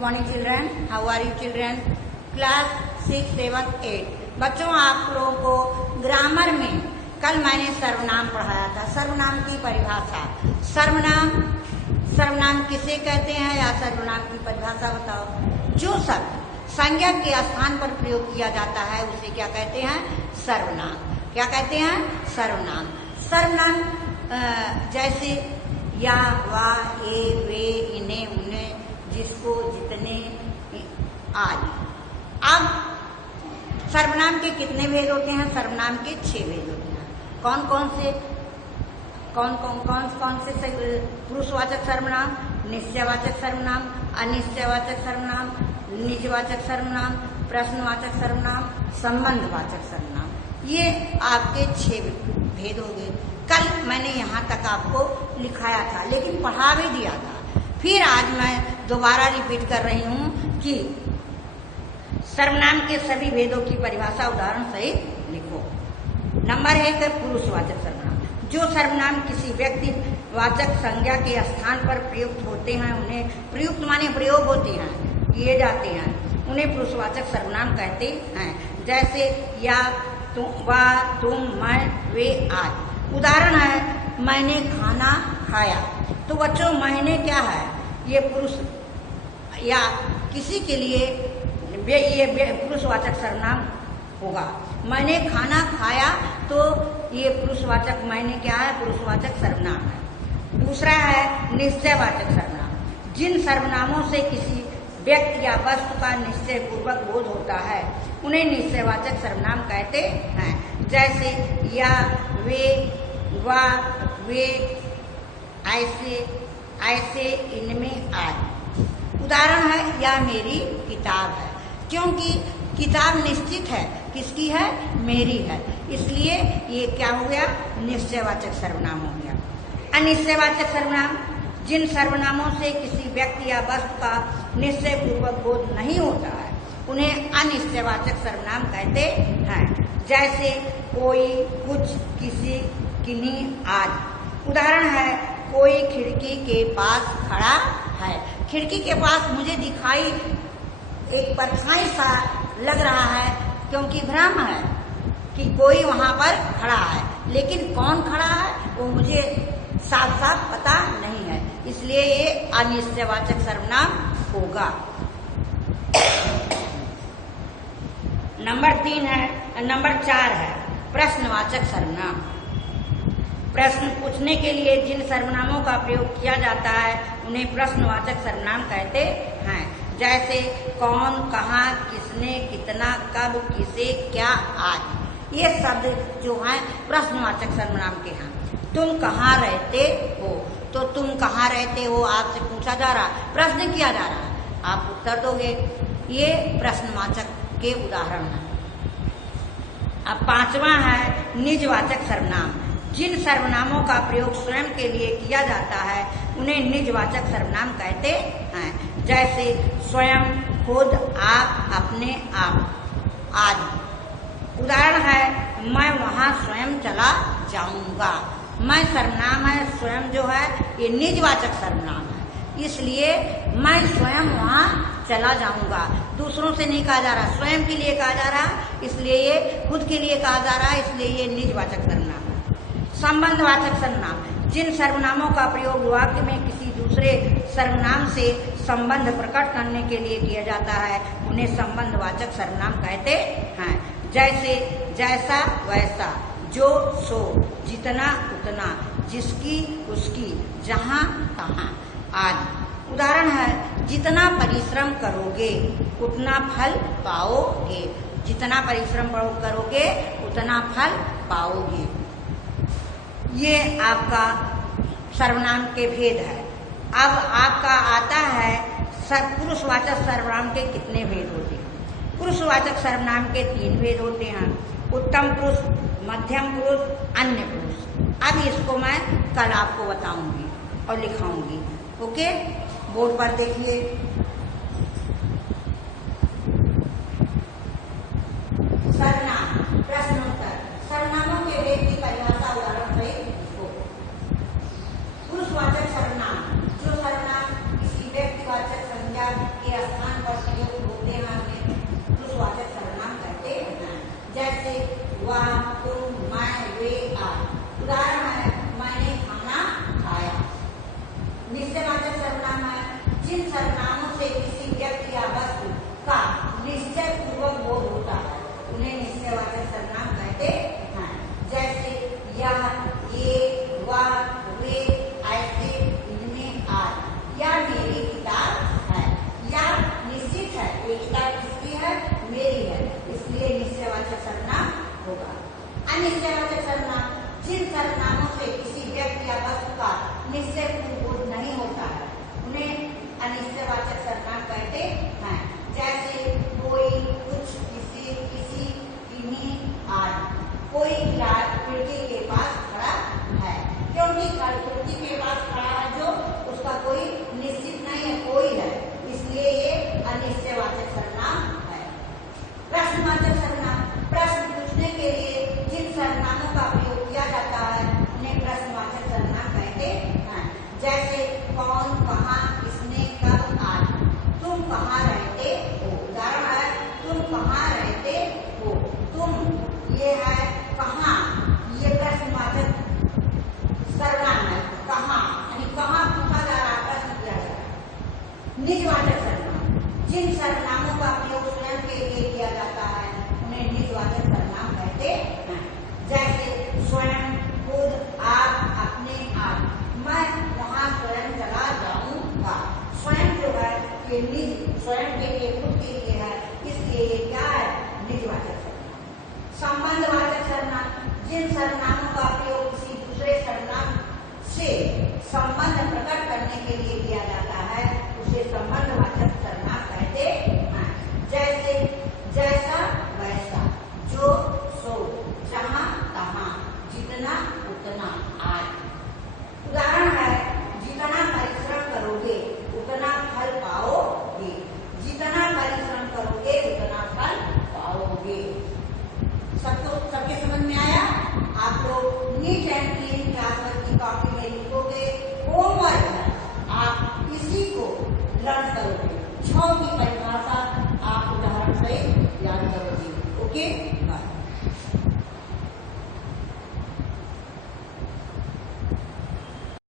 Morning children, how are you children? Class 6, 7, 8 बच्चों, आप लोगों को ग्रामर में कल मैंने सर्वनाम पढ़ाया था। सर्वनाम की परिभाषा। सर्वनाम किसे कहते हैं या सर्वनाम की परिभाषा बताओ। जो शब्द संज्ञा के स्थान पर प्रयोग किया जाता है उसे क्या कहते हैं? सर्वनाम। क्या कहते हैं? सर्वनाम। सर्वनाम जैसे या, वा, ए, वे, इन्हें, उन्हें, जिसको, जितने आदि। अब सर्वनाम के कितने भेद होते हैं? सर्वनाम के 6 भेद होते हैं। कौन कौन से पुरुषवाचक सर्वनाम, निश्चयवाचक सर्वनाम, अनिश्चयवाचक सर्वनाम, निजवाचक सर्वनाम, प्रश्नवाचक सर्वनाम, संबंधवाचक सर्वनाम। ये आपके 6 भेद हो गए। कल मैंने यहाँ तक आपको लिखाया था, लेकिन पढ़ा भी दिया था। फिर आज मैं दोबारा रिपीट कर रही हूँ कि सर्वनाम के सभी भेदों की परिभाषा उदाहरण सहित लिखो। नंबर 1 है पुरुषवाचक सर्वनाम। जो सर्वनाम किसी व्यक्ति वाचक संज्ञा के स्थान पर प्रयुक्त होते हैं, उन्हें प्रयुक्त माने प्रयोग होते हैं, किए जाते हैं, उन्हें पुरुषवाचक सर्वनाम कहते हैं। जैसे या, तुम, वा, तुम, मैं, वे आदि। उदाहरण है, मैंने खाना खाया। तो बच्चों, मैंने क्या है? ये पुरुष या किसी के लिए ये पुरुषवाचक सर्वनाम होगा। मैंने खाना खाया तो ये पुरुषवाचक मैंने क्या है? पुरुषवाचक सर्वनाम है। दूसरा है निश्चयवाचक सर्वनाम। जिन सर्वनामों से किसी व्यक्ति या वस्तु का निश्चय पूर्वक बोध होता है उन्हें निश्चयवाचक सर्वनाम कहते हैं। जैसे या, वे, वा, वे, ऐसे, ऐसे, इनमें आदि। उदाहरण है, या मेरी किताब है। क्योंकि किताब निश्चित है, किसकी है? मेरी है, इसलिए ये क्या हो गया? निश्चयवाचक सर्वनाम हो गया। अनिश्चयवाचक सर्वनाम। जिन सर्वनामों से किसी व्यक्ति या वस्तु का निश्चय पूर्वक बोध नहीं होता है उन्हें अनिश्चयवाचक सर्वनाम कहते हैं। जैसे कोई, कुछ, किसी, किन्हीं आदि। उदाहरण है, कोई खिड़की के पास खड़ा है। खिड़की के पास मुझे दिखाई एक परछाई सा लग रहा है, क्योंकि भ्रम है कि कोई वहां पर खड़ा है, लेकिन कौन खड़ा है वो मुझे साफ साफ पता नहीं है, इसलिए ये अनिश्चयवाचक सर्वनाम होगा। नंबर 4 है प्रश्नवाचक सर्वनाम। प्रश्न पूछने के लिए जिन सर्वनामों का प्रयोग किया जाता है उन्हें प्रश्नवाचक सर्वनाम कहते हैं। जैसे कौन, कहाँ, किसने, कितना, कब, किसे, क्या आदि। ये शब्द जो हैं प्रश्नवाचक सर्वनाम के हैं। तुम कहाँ रहते हो? तो तुम कहाँ रहते हो आपसे पूछा जा रहा, प्रश्न किया जा रहा है, आप उत्तर दोगे। ये प्रश्नवाचक के उदाहरण हैं। अब 5वां है निजवाचक सर्वनाम। जिन सर्वनामों का प्रयोग स्वयं के लिए किया जाता है उन्हें निजवाचक सर्वनाम कहते हैं। जैसे स्वयं, खुद, आप, अपने आप आदि। उदाहरण है, मैं वहां स्वयं चला जाऊंगा। मैं सर्वनाम है, स्वयं जो है ये निजवाचक सर्वनाम है, इसलिए मैं स्वयं वहां चला जाऊंगा। दूसरों से नहीं कहा जा रहा, स्वयं के लिए कहा जा रहा, इसलिए ये खुद के लिए कहा जा रहा है, इसलिए ये निजवाचक सर्वनाम है। संबंधवाचक सर्वनाम। जिन सर्वनामों का प्रयोग वाक्य में किसी दूसरे सर्वनाम से संबंध प्रकट करने के लिए किया जाता है उन्हें संबंधवाचक सर्वनाम कहते हैं। जैसे जैसा, वैसा, जो, सो, जितना, उतना, जिसकी, उसकी, जहां, तहां आदि। उदाहरण है, जितना परिश्रम करोगे उतना फल पाओगे। जितना परिश्रम करोगे उतना फल पाओगे। ये आपका सर्वनाम के भेद है। अब आपका आता है पुरुषवाचक सर्वनाम के कितने भेद होते हैं? पुरुषवाचक सर्वनाम के 3 भेद होते हैं। उत्तम पुरुष, मध्यम पुरुष, अन्य पुरुष। अब इसको मैं कल आपको बताऊंगी और लिखाऊंगी। ओके, बोर्ड पर देखिए। सर्वनाम, प्रश्नोत्तर। सर्वनामों के भेद की परिभाषा उदाहरण सहित लिखो। पुरुषवाचक सर्वनाम। जो सर्वनाम किसी व्यक्तिवाचक संज्ञा के जिन सर्वनामों से किसी व्यक्ति या वस्तु का निश्चय पूर्वक बोध होता है उन्हें निश्चयवाचक सर्वनाम कहते हैं। जैसे यह, ये, वह, वे, ऐसे, इनमें, आज। यह मेरी किताब है। यह निश्चित है, ये किताब किसकी है? मेरी है, इसलिए निश्चयवाचक सर्वनाम होगा। अनिश्चयवाचक सर्वनाम जिन सर्वनामों से किसी व्यक्ति या वस्तु का निश्चय बोध नहीं होता है उन्हें अनिश्चयवाचक सर्वनाम कहते हैं। जैसे कोई, कुछ, किसी, किसी, किन्हीं, आदि। कोई खिड़की के पास खड़ा है, क्योंकि खिड़की के पास खड़ा है जो उसका कोई निश्चित नहीं है, कोई है, इसलिए ये अनिश्चयवाचक सर्वनाम है। प्रश्नवाचक सर्वनाम प्रश्न पूछने के लिए जिन सर्वनामों का प्रयोग किया जाता है उन्हें प्रश्नवाचक सर्वनाम कहते हैं। जैसे कौन, कहाँ, किसने, कब, आदि। तुम कहाँ रहते हो? उदाहरण है तुम कहाँ रहते हो। तुम, ये है कहाँ, ये प्रश्नवाचक सर्वनाम है। कहाँ यानी कहाँ पूछा जा रहा है, प्रश्न किया जा रहा है। निजवाचक सर्वनाम जिन सर्वनामों का प्रयोग स्वयं के लिए किया जाता है उन्हें निजवाचक सर्वनाम कहते हैं। जैसे स्वयं, खुद, आप, अपने, आप। मैं वहां स्वयं चला जाऊंगा। स्वयं जो है ये निज, स्वयं के लिए, खुद के लिए है, इसलिए ये क्या है? निजवाचक सर्वनाम। संबंधवाचक सर्वनाम जिन सर्वनामों का प्रयोग किसी दूसरे सर्वनाम से संबंध प्रकट करने के लिए किया जाता है उसे संबंधवाचक सर्वनाम कहते हैं। जैसे जैसा, वैसा, जो, सो, जहां, तहां, जितना, उतना, आदि। उदाहरण है जितना परिश्रम करोगे उतना फल पाओगे। जितना परिश्रम करोगे उतना फल पाओगे। सबके समझ में आया? आप लोग नीट एंड क्लीन क्लास की कॉपी में लिखोगे, होमवर्क है, आप इसी को लर्न करोगे। 6 की परिभाषा आप उदाहरण से याद करोगे। ओके।